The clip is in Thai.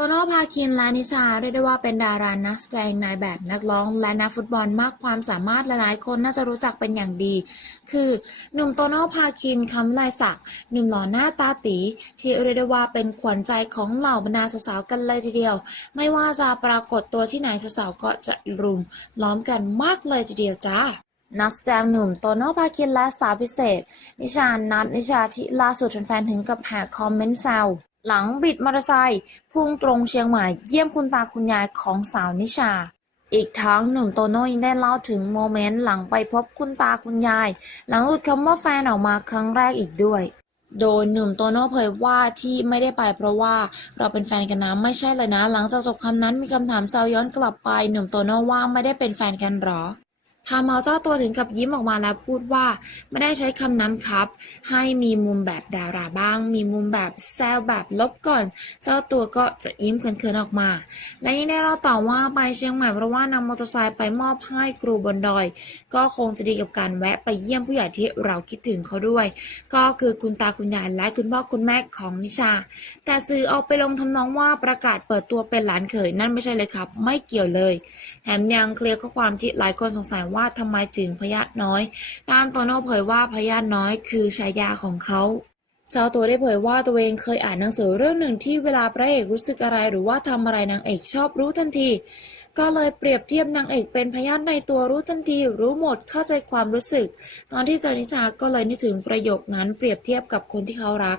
โตโน่พาคิน และนิชาเรียกได้ว่าเป็นดารานักแสดงนายแบบนักร้อง และนักฟุตบอลมากความสามารถหลายๆ คนน่าจะรู้จักเป็นอย่างดี คือหนุ่มโตโน่พาคินคำลายศักดิ์หนุ่มหล่อหน้าตาตี ที่เรียกได้ว่าเป็นขวัญใจของเหล่าบรรดาสาวๆกันเลยทีเดียว ไม่ว่าจะปรากฏตัวที่ไหนสาวๆก็จะรุมล้อมกันมากเลยทีเดียวจ้านักแสดงหนุ่มโตโน่พาคินและสาวพิเศษ นิชานัทนิชาที่ล่าสุดแฟนๆถึงกับแหกคอมเมนต์แซว หลังบิดมอเตอร์ไซค์พุ่งตรงเชียงใหม่เยี่ยมคุณตาคุณยายของสาวนิชา อีกทั้งหนุ่มโตโน่ยังได้เล่าถึงโมเมนต์หลังไปพบคุณตาคุณยาย หลังหลุดคำว่าแฟนออกมาครั้งแรกอีกด้วย โดยหนุ่มโตโน่เผยว่าที่ไม่ได้ไปเพราะว่าเราเป็นแฟนกันนะไม่ใช่เลยนะ หลังจากจบคำนั้นมีคำถามแซวย้อนกลับไป หนุ่มโตโน่ว่าไม่ได้เป็นแฟนกันหรอ ทำเอาเจ้าตัวถึงกับยิ้มออกมาแล้วพูดว่า ไม่ได้ใช้คำนั้นครับ ให้มีมุมแบบดาราบ้าง มีมุมแบบแซวแบบลบก่อน เจ้าตัวก็จะยิ้มเขินๆออกมา และยังได้เล่าต่อว่าไปเชียงใหม่เพราะว่านำมอเตอร์ไซค์ไปมอบให้ครูบนดอย ก็คงจะดีกับการแวะไปเยี่ยมผู้ใหญ่ที่เราคิดถึงเขาด้วย ก็คือคุณตาคุณยายและคุณพ่อคุณแม่ของนิชา แต่สื่อเอาไปลงทำนองว่าประกาศเปิดตัวเป็นหลานเขยนั่นไม่ใช่เลยครับ ไม่เกี่ยวเลย แถมยังเคลียร์ข้อความที่หลายคนสงสัยว่าทำไมถึงพยาธิน้อย ด้านโตโน่เผยว่าพยาธิน้อยคือฉายาของเขาเจ้าตัวได้เผยว่าตัวเองเคยอ่านหนังสือเรื่องหนึ่งที่เวลาพระเอกรู้สึกอะไรหรือว่าทำอะไรนางเอกชอบรู้ทันที ก็เลยเปรียบเทียบนางเอกเป็นพยาธิในตัวรู้ทันที รู้หมดเข้าใจความรู้สึก ตอนที่เจอนิชาก็เลยนึกถึงประโยคนั้นเปรียบเทียบกับคนที่เขารัก